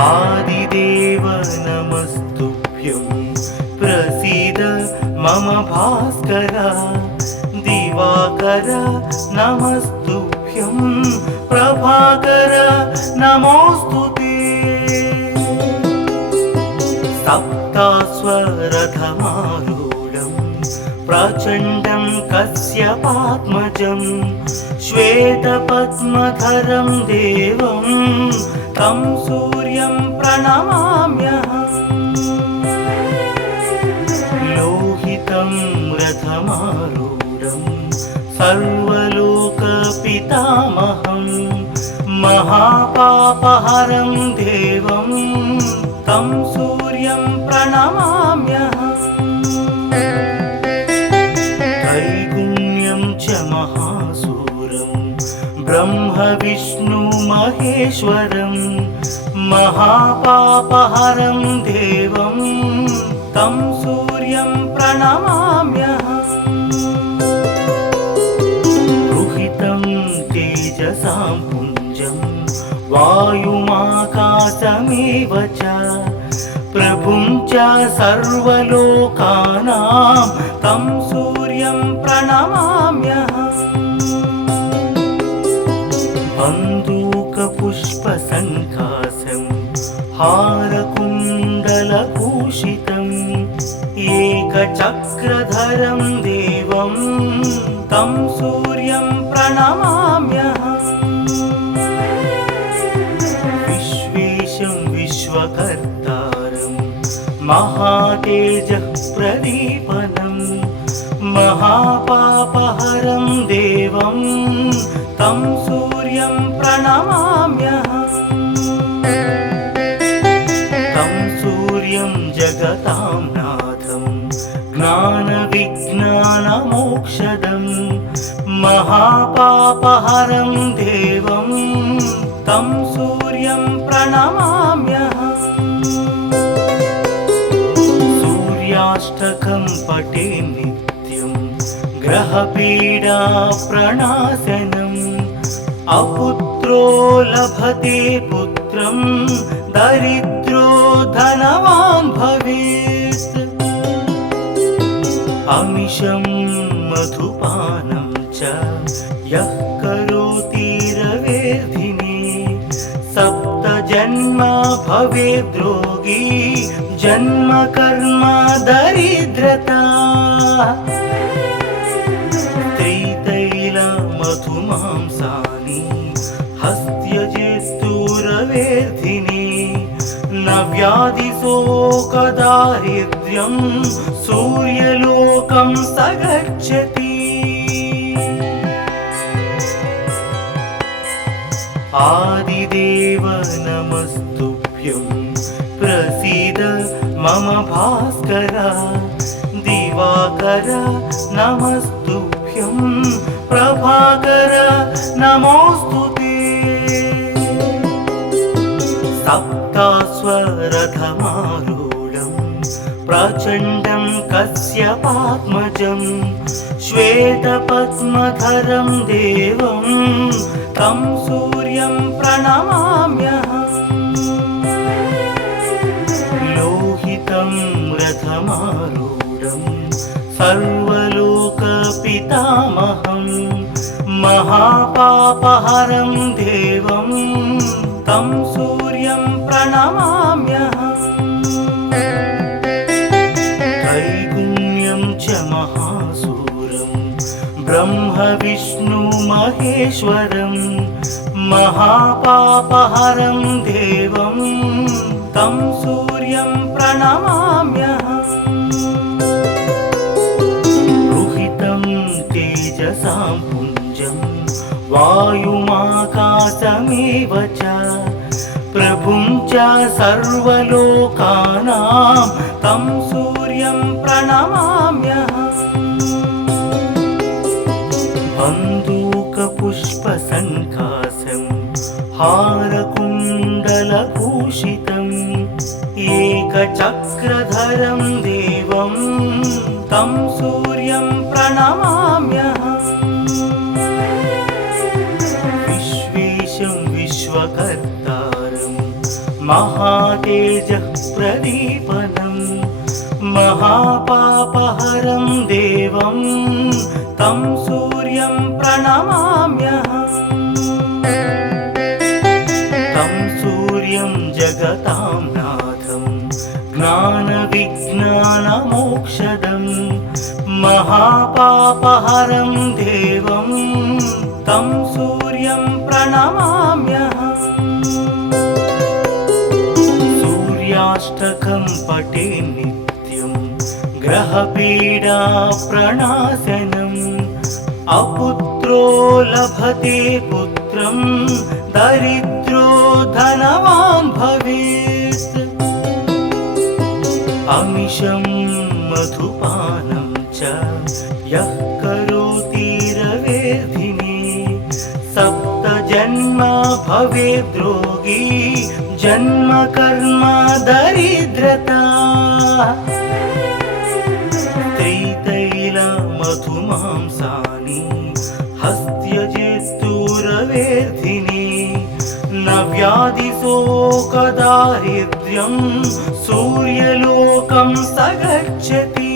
आदिदेव नमस्तुभ्यं प्रसीद मम भास्कर दिवाकर नमस्तुभ्यं प्रभाकर नमोस्तुते सप्तास्वरथमारूढं प्रचण्डं कश्यपात्मजं श्वेतपद्मधरं देवं तं सूर्यं प्रणमाम्यहम् लोहितं रथमारूढं सर्वलोकपितामहं महापापहरं देवं तं सूर्यं प्रणमाम्यहम् त्रैगुण्यं च महासूरं ब्रह्म विष्णु महेश्वरं महापापहरं देवं तं सूर्यं प्रणमाम्यहम् रुहितं तेजसां पुञ्जं वायुमाकाशमेव च प्रभुं च सर्वलोकानां तं सूर्यं प्रणमाम्यहम् बन्दूकपुष्पसङ्कासं हारकुण्डलभूषितम् एकचक्रधरं देवं तं सूर्यं प्रणमाम्यहम् विश्वेशं विश्वकर्तारं महातेजः प्रदीपनं महापापहरं देवं तं सूर्यं प्रणमाम्यहम् तं सूर्यं जगतां नाथं ज्ञानविज्ञानमोक्षदं महापापहरं देवं तं सूर्यं प्रणमाम्यहम् सूर्याष्टकं पठे नित्यं ग्रहपीडा प्रणाशनम् अपुत्रो लभते पुत्रं दरिद्रो धनवान् भवेत् अमिषं मधुपानं च यः करोति रवेर्धिने सप्तजन्म भवेद्रोगी जन्म कर्म दरिद्रता त्रितैलमधुमांसानि हस्त्यजेस्तुरवेर्धिने न व्याधिशोकदारिद्र्यं सूर्यलोकं स गच्छति आदिदेव नमस्तुभ्यं प्रसीद मम भास्कर दिवाकर नमस्तुभ्यं प्रभाकर नमोस्तुते सप्तास्वरथमारूढं प्रचण्डं कश्यपात्मजं श्वेतपद्मधरं देवं तं सूर्यं प्रणमाम्यहम् लोहितं रथमारूढं सर्वलोकपितामहं महापापहरं देवं तं सूर्यं प्रणमाम्यहम् त्रैगुण्यं च महासूरं ब्रह्म विष्णु महेश्वरं महापापहरं देवं तं सूर्यं प्रणमाम्यहम् रुहितं तेजसां पुञ्जं वायुमाकाशमेव च प्रभुं च सर्वलोकानां तं सूर्यं प्रणमाम्यहम् बन्दूकपुष्पसङ्कासं हारकुण्डलभूषितम् एकचक्रधरं देवं तं सूर्यं प्रणमाम्यहम् विश्वेशं विश्वकर्तारं महातेजः प्रदीपनं महापापहरं देवं तं सूर्यं प्रणमाम्यहम् तं सूर्यं जगतां नाथं ज्ञानविज्ञानमोक्षदं महापापहरं देवं तं सूर्यं प्रणमाम्यहम् सूर्याष्टकं पठे नित्यं ग्रहपीडा प्रणाशनम् अपुत्रो लभते पुत्रं दरिद्रो धनवान् भवेत् अमिषं मधुपानं च यः करोति रवेर्धिने सप्तजन्म भवेद्रोगी जन्म कर्म दरिद्रता त्रितैल मधुमांसानि हस्त्यजेस्तुरवेर्धिने न व्याधिशोकदारिद्र्यं सूर्यलोकं स गच्छति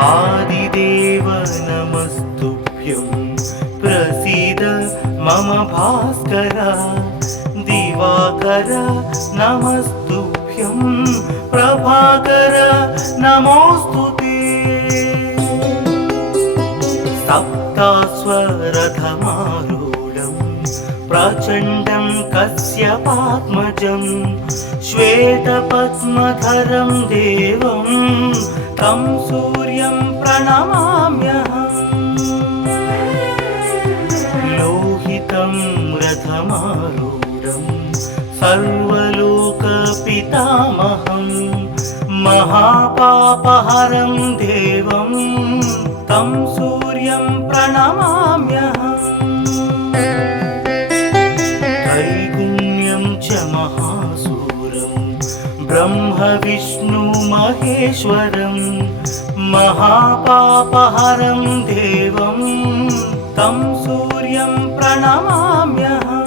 आदिदेव नमस्तुभ्यं प्रसीद मम भास्कर दिवाकर नमस्तुभ्यं प्रभाकर नमोस्तुते सप्तास्वरथमारूढं प्रचण्डं कश्यपात्मजं श्वेतपद्मधरं देवं तं सूर्यं प्रणमाम्यहम् लोहितं रथमारूढं सर्वलोकपितामहं महापापहरं देवं तं सूर्यं प्रणमाम्यहम् त्रैगुण्यं च महासूरं ब्रह्म विष्णु महेश्वरं महापापहरं देवं तं सूर्यं प्रणमाम्यहम्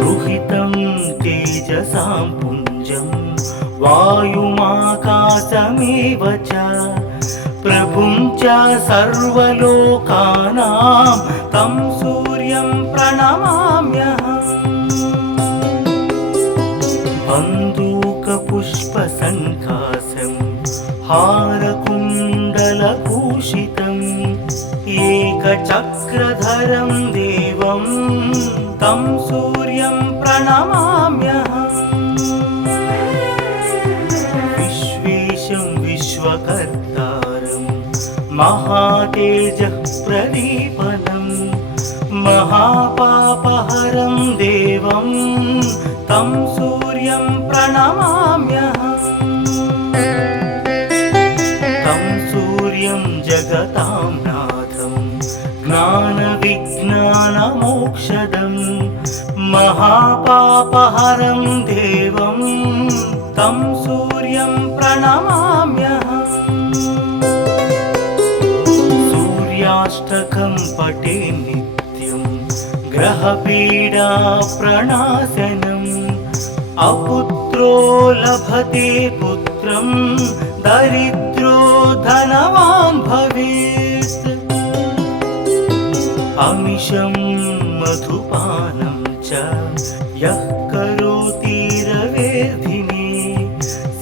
रुहितं तेजसां पुञ्जं वायुमाकाशमेव च प्रभुं च सर्वलोकानां तं सूर्यं प्रणमाम्यहम् बन्दूकपुष्पसङ्कासं हारकुण्डलभूषितम् एकचक्रधरं देवं तं सूर्यं प्रणमाम्यहम् विश्वेशं विश्वकर्तारं महातेजः प्रदीपनं महापापहरं देवं तं सूर्यं प्रणमाम्यहम् तं सूर्यं जगतां नाथं ज्ञानविज्ञानमोक्षदं महापापहरं देवं तं सूर्यं प्रणमाम्यहम् सूर्याष्टकं पठे नित्यं ग्रहपीडा प्रणाशनम् अपुत्रो लभते पुत्रं दरिद्रो धनवान् भवेत् अमिषं मधुपानं च यः करोति रवेर्धिने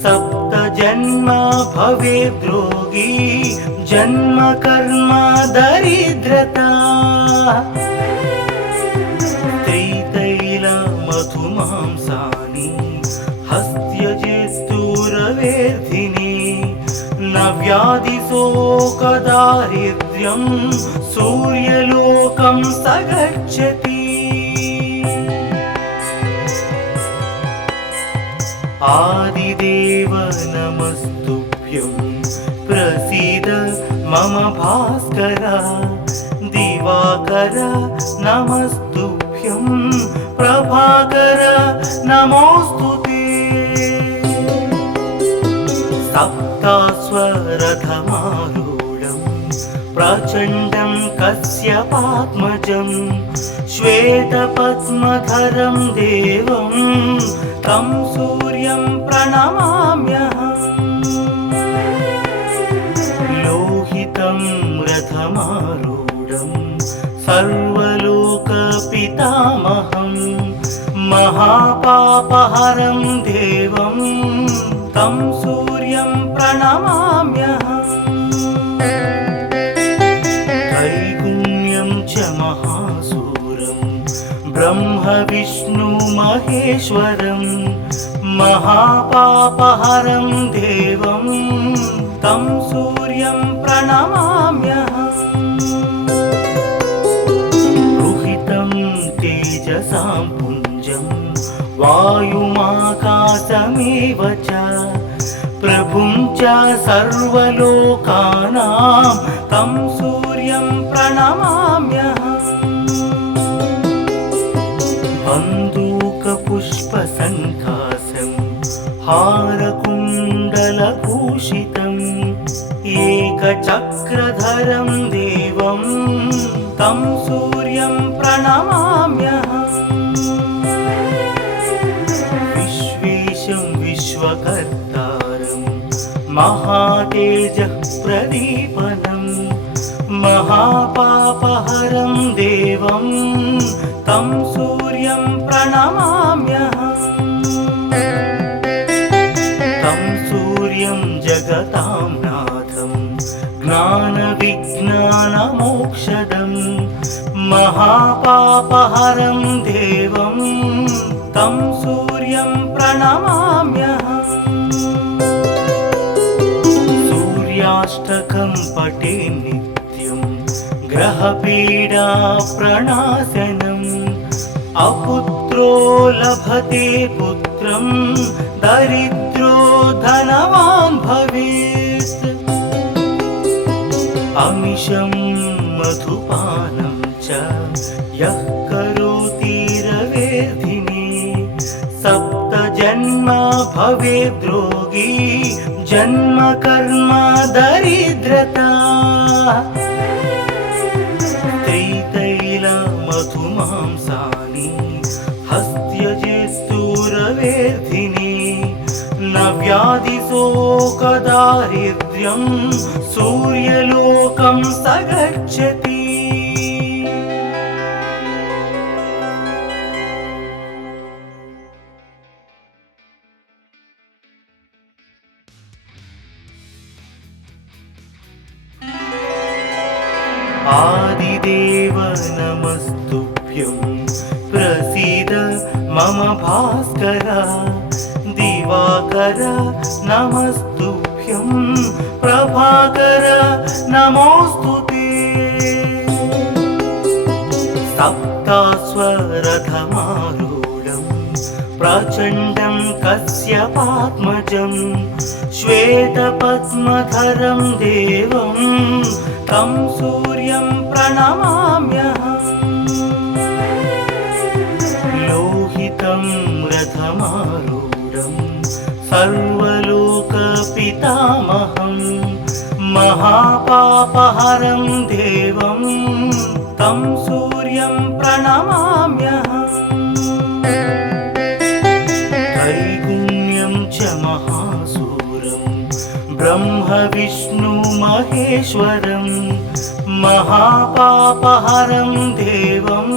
सप्तजन्म भवेद्रोगी जन्म कर्म दरिद्रता त्रितैल मधुमांसानि हस्त्यजेस्तुरवेर्धिने न व्याधिशोकदारिद्र्यं सूर्यलोकं स गच्छति आदिदेव नमस्तुभ्यं प्रसीद मम भास्कर दिवाकर नमस्तुभ्यं प्रभाकर नमोऽस्तुते सप्तास्वरथमारूढं प्रचण्डं कश्यपात्मजं श्वेतपद्मधरं देवं तं सूर्यं प्रणमाम्यहम् लोहितं रथमारूढं सर्वलोकपितामहं महापापहरं देवं तं सूर्यं प्रणमाम्यहम् त्रैगुण्यं च महासूरं ब्रह्म विष्णु महेश्वरं महापापहरं देवं तं सूर्यं प्रणमाम्यहम् रुहितं तेजसां पुञ्जं वायुमाकाशमेव च प्रभुं च सर्वलोकानां तं सूर्यं प्रणमाम्यहम् बन्दूकपुष्पसङ्कासं हारकुण्डलभूषितम् एकचक्रधरं देवं तं सूर्यं प्रणमाम्यहम् विश्वेशं विश्वकर्तारं महातेजः प्रदीपनं महापापहरं देवं तं सूर्यं प्रणमाम्यहम् तं सूर्यं जगतां नाथं ज्ञानविज्ञानमोक्षदं महापापहरं देवं तं सूर्यं प्रणमाम्यहम् सूर्याष्टकं पठे नित्यं ग्रहपीडा प्रणाशनम् अपुत्रो लभते पुत्रं दरिद्रो धनवान् भवेत् अमिषं मधुपानं च यः करोति रवेर्धिने सप्तजन्म भवेद्रोगी जन्म कर्म दरिद्रता त्रितैलमधुमांसानि हस्त्यजेस्तुरवेर्धिने न व्याधिशोकदारिद्र्यं सूर्यलोकं स गच्छति आदिदेव नमस्तुभ्यं प्रसीद मम भास्कर दिवाकर नमस्तुभ्यं प्रभाकर नमोऽस्तुते सप्तास्वरथमारूढं प्रचण्डं कश्यपात्मजं श्वेतपद्मधरं देवं तं सूर्यं प्रणमाम्यहम् लोहितं रथमारूढं सर्वलोकपितामहं महापापहरं देवं तं सूर्यं प्रणमाम्यहम् त्रैगुण्यं च महासूरं ब्रह्म विष्णु महेश्वरं महापापहरं देवं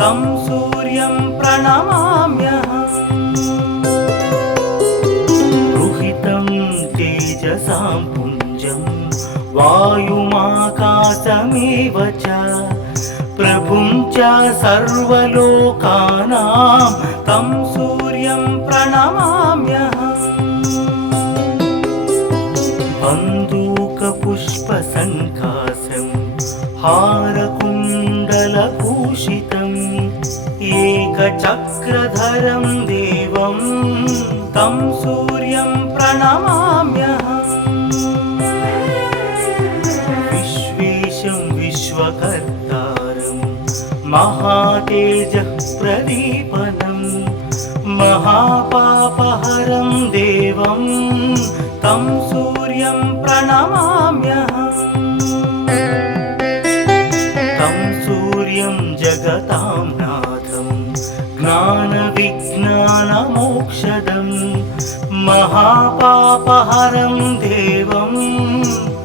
तं सूर्यं प्रणमाम्यहम् रुहितं तेजसां पुञ्जं वायुमाकाशमेव च प्रभुं च सर्वलोकानां तं सूर्यं प्रणमाम्यहम् बन्दूकपुष्पसङ्कासं हारकुण्डलभूषितम् एकचक्रधरं देवं तं सूर्यं प्रणमाम्यहम् विश्वेशं विश्वकर्तारं महातेजः प्रदीपनं महापापहरं देवं तं सूर्यं प्रणमाम्यहम् तं सूर्यं जगतां नाथं ज्ञानविज्ञानमोक्षदं महापापहरं देवं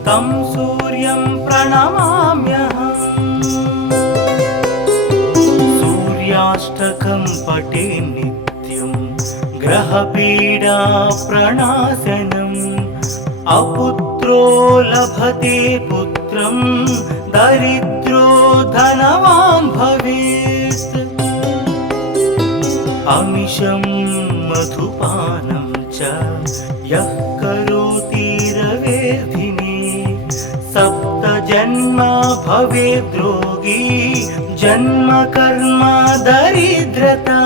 तं सूर्यं प्रणमाम्यहम् सूर्याष्टकं पठे नित्यं ग्रहपीडा प्रणाशनम् अपुत्रो लभते पुत्रं दरिद्रो धनवान् भवेत् अमिषं मधुपानं च यः करोति रवेर्धिने सप्तजन्म भवेद्रोगी जन्म कर्म दरिद्रता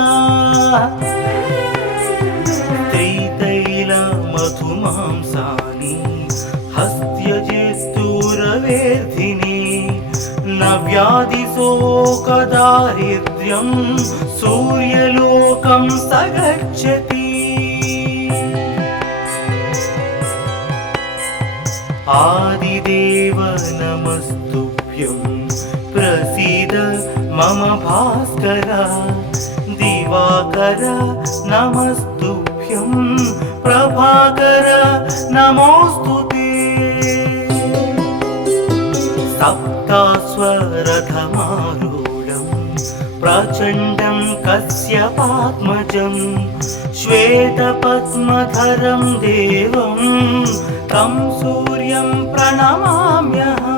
त्रितैल मधुमांसानि हस्त्यजेस्तुरवेर्धिने न व्याधिशोकदारिद्र्यं सूर्यलोकं स गच्छति आदिदेव नमस्तुभ्यं प्रसीद मम भास्कर दिवाकर नमस्तुभ्यं प्रभाकर नमोस्तुते सप्तास्वरथमारूढं प्रचण्डं कश्यपात्मजं श्वेतपद्मधरं देवं तं सूर्यं प्रणमाम्यहम्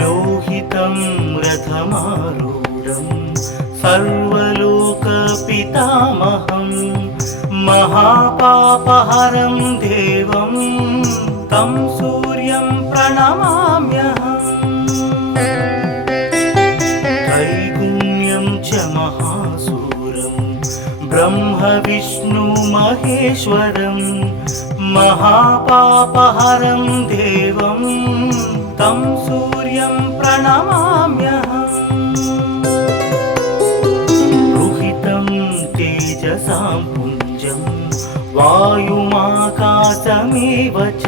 लोहितं रथमारूढं सर्वलोकपितामहं महापापहरं देवं तं सूर्यं प्रणमाम्यहम् त्रैगुण्यं च महासूरं ब्रह्म विष्णु महेश्वरं महापापहरं देवं तं सूर्यं प्रणमाम्यहम् रुहितं तेजसां पुञ्जं वायुमाकाशमेव च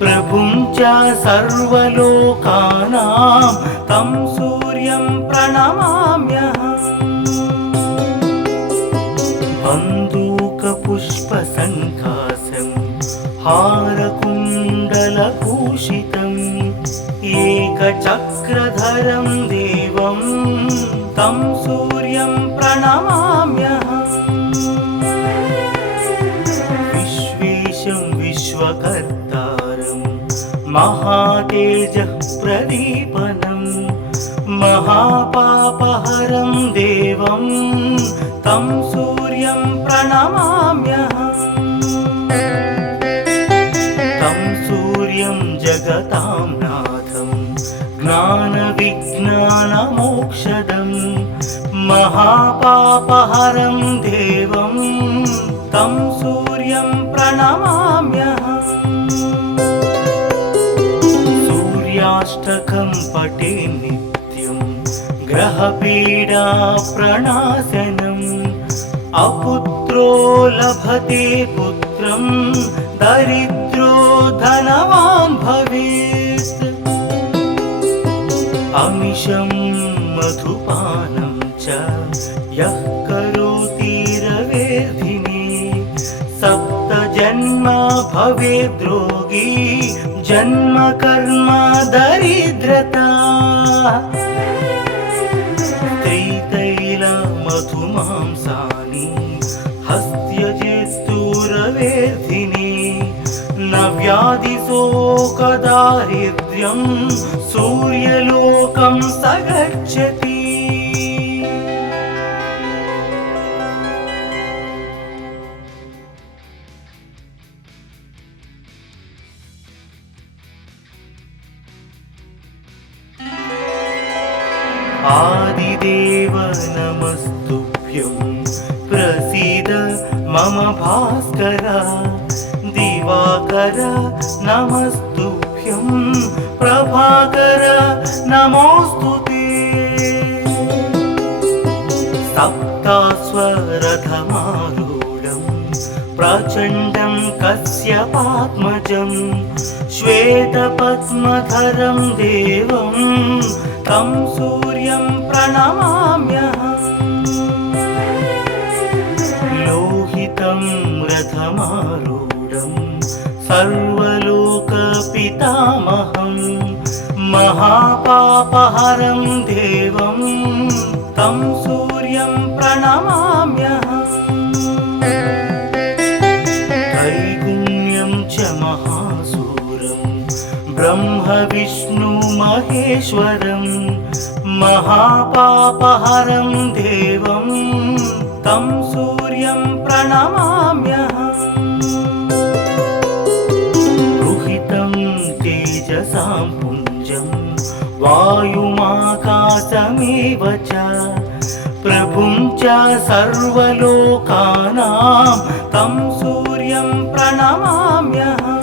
प्रभुं च सर्वलोकानां तं सूर्यं प्रणमाम्यहम् बन्दूकपुष्पसङ्कासं हारकुण्डलभूषितम् एकचक्रधरं देवं तं सूर्यं प्रणमाम्यहम् विश्वेशं विश्वकर्तारं महातेजः प्रदीपनं महापापहरं देवं तं सूर्यं प्रणमाम्यहम् तं सूर्यं जगतां नाथं ज्ञानविज्ञानमोक्षदं महापापहरं देवं तं सूर्यं प्रणमाम्यहम् सूर्याष्टकं पठे नित्यं ग्रहपीडा प्रणाशनम् अपुत्रो लभते पुत्रं दरिद्रो धनवान् भवेत् अमिषं मधुपानं च यः करोति रवेर्धिने सप्तजन्म भवेद्रोगी जन्म कर्म दरिद्रता त्रितैल मधुमांसानि हस्त्यजेस्तुरवेर्धिने न व्याधिशोकदारिद्र्यं सूर्यलोकं स गच्छति आदिदेव नमस्तुभ्यं प्रसीद मम भास्कर दिवाकर नमस्तुभ्यं प्रभाकर नमोस्तुते सप्तास्वरथमारूढं प्रचण्डं कश्यपात्मजं श्वेतपद्मधरं देवं तं सूर्यं प्रणमाम्यहम् लोहितं रथमारूढं सर्वलोकपितामहं महापापहरं देवं तं सूर्यं प्रणमाम्यहम् त्रैगुण्यं च महासूरं ब्रह्मविष्णुमहेश्वरं महापापहरं देवं तं सूर्यं प्रणमाम्यहम् रुहितं तेजसां पुञ्जं वायुमाकाशमेव च प्रभुं च सर्वलोकानां तं सूर्यं प्रणमाम्यहम्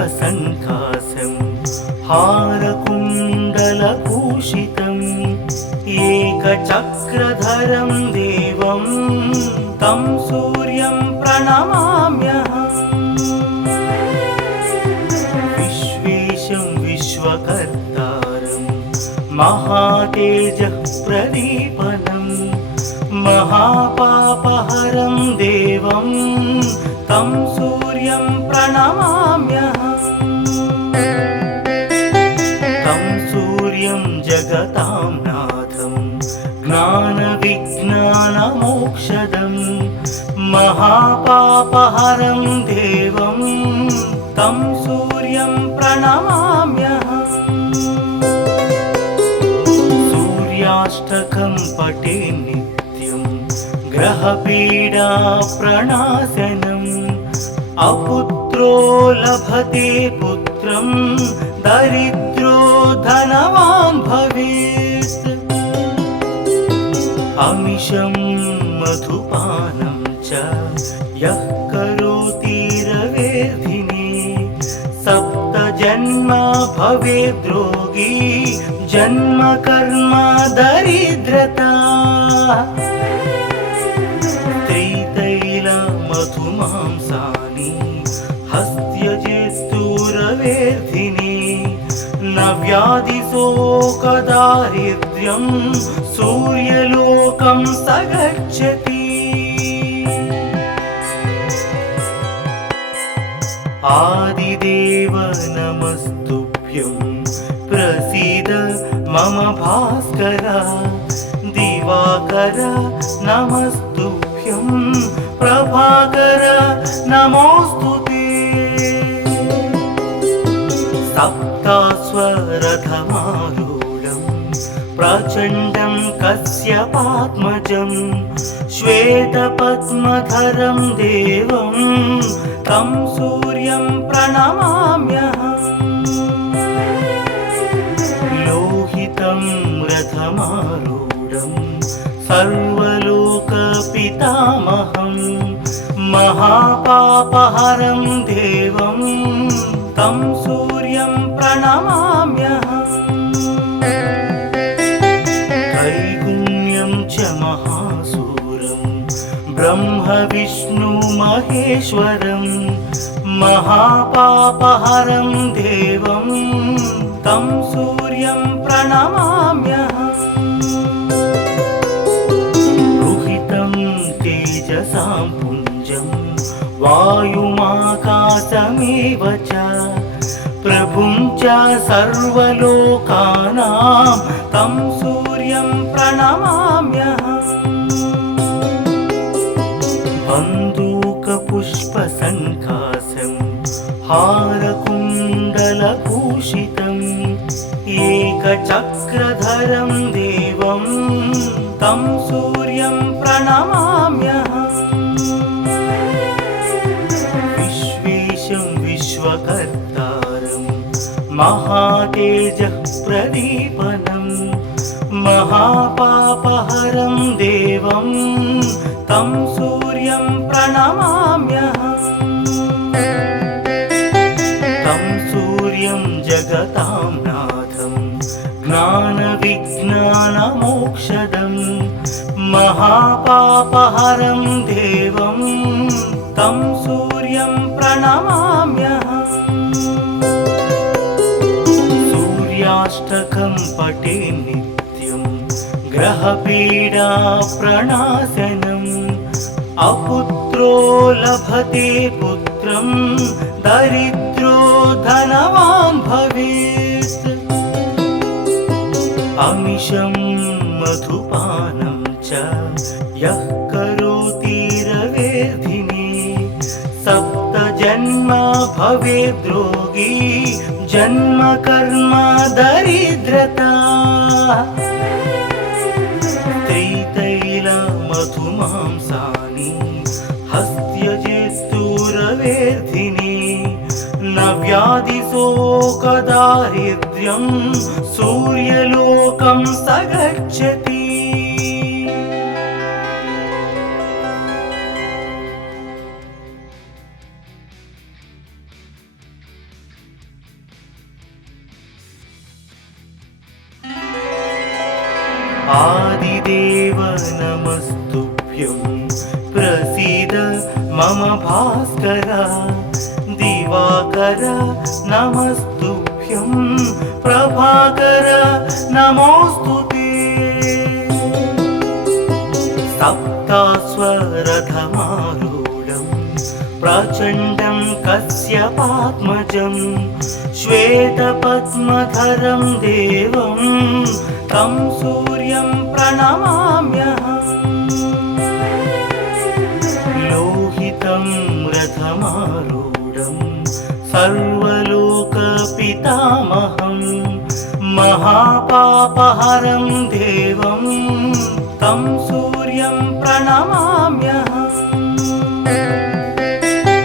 बन्दूकपुष्पसङ्कासं हारकुण्डलभूषितम् एकचक्रधरं देवं तं सूर्यं प्रणमाम्यहम् विश्वेशं विश्वकर्तारं महातेजः प्रदीपनं महापापहरं देवं तं सूर्यं प्रणमाम्यहम् तं सूर्यं जगतां नाथं ज्ञानविज्ञानमोक्षदं महापापहरं देवं तं सूर्यं प्रणमाम्यहम् सूर्याष्टकं पठे नित्यं ग्रहपीडाप्रणाशनम् अपुत्रो लभते पुत्रं दरिद्रो धनवान् भवेत् अमिषं मधुपानं च यः करोति रवेर्धिने सप्तजन्म भवेद्रोगी जन्म कर्म दरिद्रता त्रितैलमधुमांसानि हस्त्यजेस्तुरवेर्धिने न व्याधिशोकदारिद्र्यं सूर्यलोकं स गच्छति आदिदेव नमस्तुभ्यं प्रसीद मम भास्कर दिवाकर नमस्तुभ्यं प्रभाकर नमोऽस्तुते सप्तास्वरथमारूढं प्रचण्डं कश्यपात्मजं श्वेतपद्मधरं देवं तं सूर्यं प्रणमाम्यहम् लोहितं रथमारूढं सर्वलोकपितामहं महापापहरं देवं तं सूर्यं प्रणमाम्यहम् त्रैगुण्यं च महासूरं ब्रह्मविष्णुमहेश्वरं महापापहरं देवं तं सूर्यं प्रणमाम्यहम् रुहितं तेजसां पुञ्जं वायुमाकाशमेव च प्रभुं च सर्वलोकानां तं सूर्यं प्रणमाम्यहम् बन्दूकपुष्पसङ्कासं हारकुण्डलभूषितम् एकचक्रधरं देवं तं सूर्यं प्रणमाम्यहम् विश्वेशं विश्वकर्तारं महातेजः प्रदीपनं महापापहरं देवं तं सूर्यं प्रणमाम्यहम् तं सूर्यं जगतां नाथं ज्ञानविज्ञानमोक्षदं औषधं महापापहरं देवं तं सूर्यं प्रणमाम्यहम् सूर्याष्टकं पठे नित्यं ग्रहपीडा प्रणाशनम् अपुत्रो लभते पुत्रं दरिद्रो धनवान् भवेत् अमिषं मधुपानं च यः करोति रवेर्धिने सप्तजन्म भवेद्रोगी जन्म कर्म दरिद्रता त्रितैलमधुमांसानि हस्त्यजेस्तुरवेर्धिने न व्याधिशोकदारिद्र्यं सूर्यलोकं स गच्छति आदिदेव नमस्तुभ्यं प्रसीद मम भास्कर दिवाकर नमस्तुभ्यं प्रभाकर नमोऽस्तुते सप्तास्वरथमारूढं प्रचण्डं कश्यपात्मजं श्वेतपद्मधरं देवं तं सूर्यं प्रणमाम्यहम् लोहितं रथमारूढं सर्वलोकपितामहं महापापहरं देवं तं सूर्यं प्रणमाम्यहम्